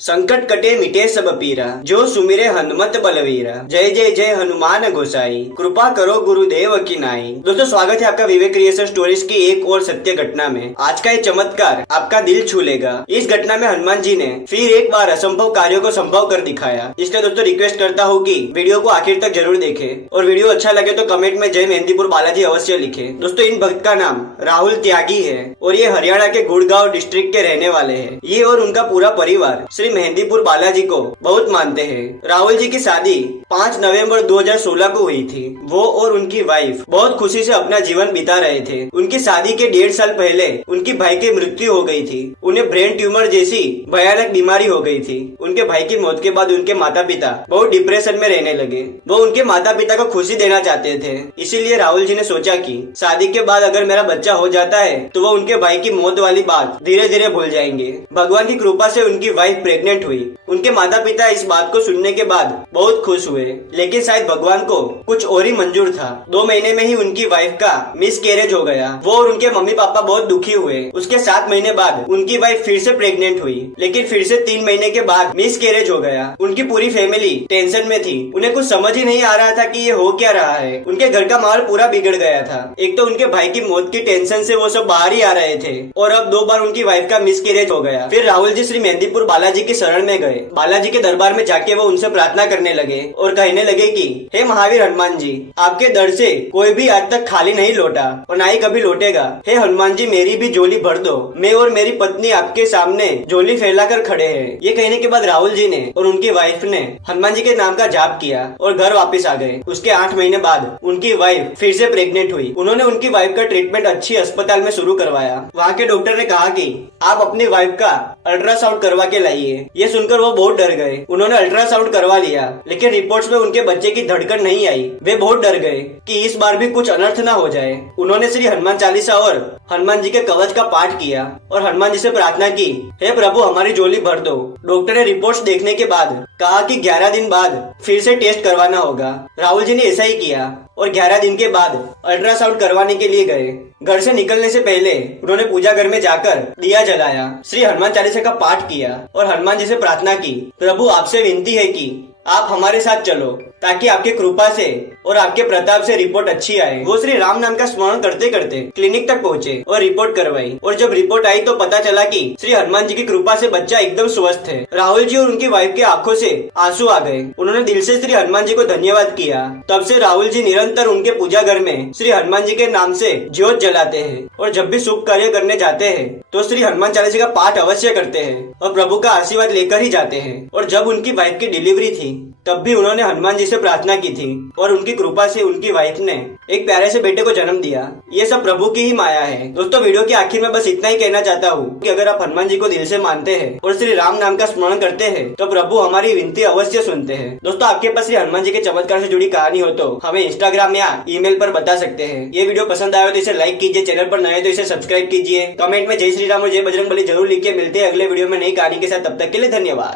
संकट कटे मिटे सब पीरा, जो सुमिरे हनुमत बलवीरा। जय जय जय हनुमान गोसाई, कृपा करो गुरुदेव की नाई। दोस्तों स्वागत है आपका विवेक क्रिएशन स्टोरीज की एक और सत्य घटना में। आज का ये चमत्कार आपका दिल छू लेगा। इस घटना में हनुमान जी ने फिर एक बार असंभव कार्यों को संभव कर दिखाया। इसलिए दोस्तों रिक्वेस्ट करता हूँ कि वीडियो को आखिर तक जरूर देखें और वीडियो अच्छा लगे तो कमेंट में जय मेहंदीपुर बालाजी अवश्य लिखें। दोस्तों इन भक्त का नाम राहुल त्यागी है और ये हरियाणा के गुड़गांव डिस्ट्रिक्ट के रहने वाले हैं। ये और उनका पूरा परिवार श्री मेहंदीपुर बालाजी को बहुत मानते हैं। राहुल जी की शादी 5 नवंबर 2016 को हुई थी। वो और उनकी वाइफ बहुत खुशी से अपना जीवन बिता रहे थे। उनकी शादी के 1.5 साल पहले उनकी भाई की मृत्यु हो गई थी। उन्हें ब्रेन ट्यूमर जैसी भयानक बीमारी हो गई थी। उनके भाई की मौत के बाद उनके माता पिता बहुत डिप्रेशन में रहने लगे। वो उनके माता पिता को खुशी देना चाहते थे। इसीलिए राहुल जी ने सोचा कि शादी के बाद अगर मेरा बच्चा हो जाता है तो वो उनके भाई की मौत वाली बात धीरे धीरे भूल जाएंगे। भगवान की कृपा से उनकी वाइफ प्रेग्नेंट हुई। उनके माता पिता इस बात को सुनने के बाद बहुत खुश हुए, लेकिन शायद भगवान को कुछ और ही मंजूर था। 2 महीने में ही उनकी वाइफ का मिस कैरेज हो गया। वो और उनके मम्मी पापा बहुत दुखी हुए। उसके 7 महीने बाद उनकी वाइफ फिर से प्रेग्नेंट हुई, लेकिन फिर से 3 महीने के बाद मिस कैरेज हो गया। उनकी पूरी फैमिली टेंशन में थी। उन्हें कुछ समझ ही नहीं आ रहा था कि ये हो क्या रहा है। उनके घर का माहौल पूरा बिगड़ गया था। एक तो उनके भाई की मौत की टेंशन से वो सब बाहर ही आ रहे थे और अब 2 बार उनकी वाइफ का मिस कैरेज हो गया। फिर राहुल जी श्री मेहंदीपुर बालाजी की शरण में गए। बालाजी के दरबार में जाके वो उनसे प्रार्थना करने लगे और कहने लगे कि हे महावीर हनुमान जी, आपके दर से कोई भी आज तक खाली नहीं लौटा और ना ही कभी लौटेगा। हे हनुमान जी, मेरी भी झोली भर दो। मैं और मेरी पत्नी आपके सामने झोली फैलाकर खड़े हैं। ये कहने के बाद राहुल जी ने और उनकी वाइफ ने हनुमान जी के नाम का जाप किया और घर वापस आ गए। उसके 8 महीने बाद उनकी वाइफ फिर से प्रेग्नेंट हुई। उन्होंने उनकी वाइफ का ट्रीटमेंट अच्छी अस्पताल में शुरू करवाया। वहाँ के डॉक्टर ने कहा कि आप अपनी वाइफ का अल्ट्रासाउंड करवा के लाइए। ये सुनकर वो बहुत डर गए। उन्होंने अल्ट्रासाउंड करवा लिया, लेकिन रिपोर्ट्स में उनके बच्चे की धड़कन नहीं आई। वे बहुत डर गए कि इस बार भी कुछ अनर्थ ना हो जाए। उन्होंने श्री हनुमान चालीसा और हनुमान जी के कवच का पाठ किया और हनुमान जी से प्रार्थना की, हे प्रभु हमारी झोली भर दो। डॉक्टर ने रिपोर्ट्स देखने के बाद कहा कि 11 दिन बाद फिर से टेस्ट करवाना होगा। राहुल जी ने ऐसा ही किया और 11 दिन के बाद अल्ट्रासाउंड करवाने के लिए गए। घर से निकलने से पहले उन्होंने पूजा घर में जाकर दिया जलाया, श्री हनुमान चालीसा का पाठ किया और हनुमान जी से प्रार्थना की, प्रभु आपसे विनती है कि आप हमारे साथ चलो ताकि आपके कृपा से और आपके प्रताप से रिपोर्ट अच्छी आए। वो श्री राम नाम का स्मरण करते करते क्लिनिक तक पहुँचे और रिपोर्ट करवाई और जब रिपोर्ट आई तो पता चला कि श्री हनुमान जी की कृपा से बच्चा एकदम स्वस्थ है। राहुल जी और उनकी वाइफ की आंखों से आंसू आ गए। उन्होंने दिल से श्री हनुमान जी को धन्यवाद किया। तब से राहुल जी निरंतर उनके पूजा घर में श्री हनुमान जी के नाम से ज्योत जलाते हैं और जब भी शुभ कार्य करने जाते हैं तो श्री हनुमान चालीसा का पाठ अवश्य करते हैं और प्रभु का आशीर्वाद लेकर ही जाते हैं। और जब उनकी वाइफ की डिलीवरी थी तब भी उन्होंने हनुमान जी से प्रार्थना की थी और उनकी कृपा से उनकी वाइफ ने एक प्यारे से बेटे को जन्म दिया। ये सब प्रभु की ही माया है। दोस्तों वीडियो के आखिर में बस इतना ही कहना चाहता हूँ कि अगर आप हनुमान जी को दिल से मानते हैं और श्री राम नाम का स्मरण करते हैं तो प्रभु हमारी विनती अवश्य सुनते हैं। दोस्तों आपके पास श्री हनुमान जी के चमत्कार से जुड़ी कहानी हो तो हमें इंस्टाग्राम या ईमेल पर बता सकते हैं। ये वीडियो पसंद आया तो इसे लाइक कीजिए, चैनल पर नए तो इसे सब्सक्राइब कीजिए। कमेंट में जय श्री राम और जय बजरंग बली जरूर लिखिए। मिलते हैं अगले वीडियो में नई कहानी के साथ। तब तक के लिए धन्यवाद।